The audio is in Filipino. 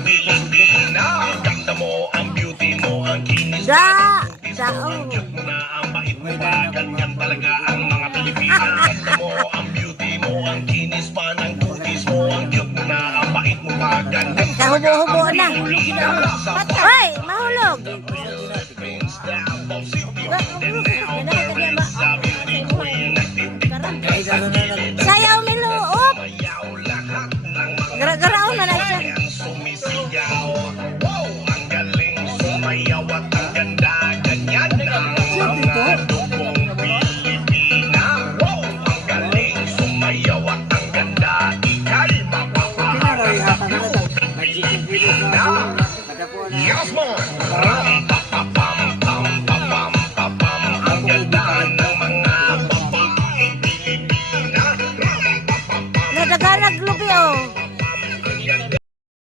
Pilipina, ganda mo, ang beauty mo, ang kinis mo, ang cute mo na, ang bait mo ba, ganyan talaga ang mga Pilipina. Ganda mo, ang beauty mo, ang kinis pa ng kutis mo, ang cute mo na, ang bait mo ba, ganyan talaga ang Kahubo-hubo na. Pilipina. Hoy, mahulog. Philippines, Davao City, Mindanao, sabi ni Queen, Sayaw miluop. mayaw lahat ng mga Gara-garaon na lang siya. sumisigaw. Wow, ang galing sumayaw at ang ganda, ganyan ang mga dugong Pilipina. Wow, ang galing sumayaw at ang ganda, ika'y mapapaharap. Pilipina. Yes, mo.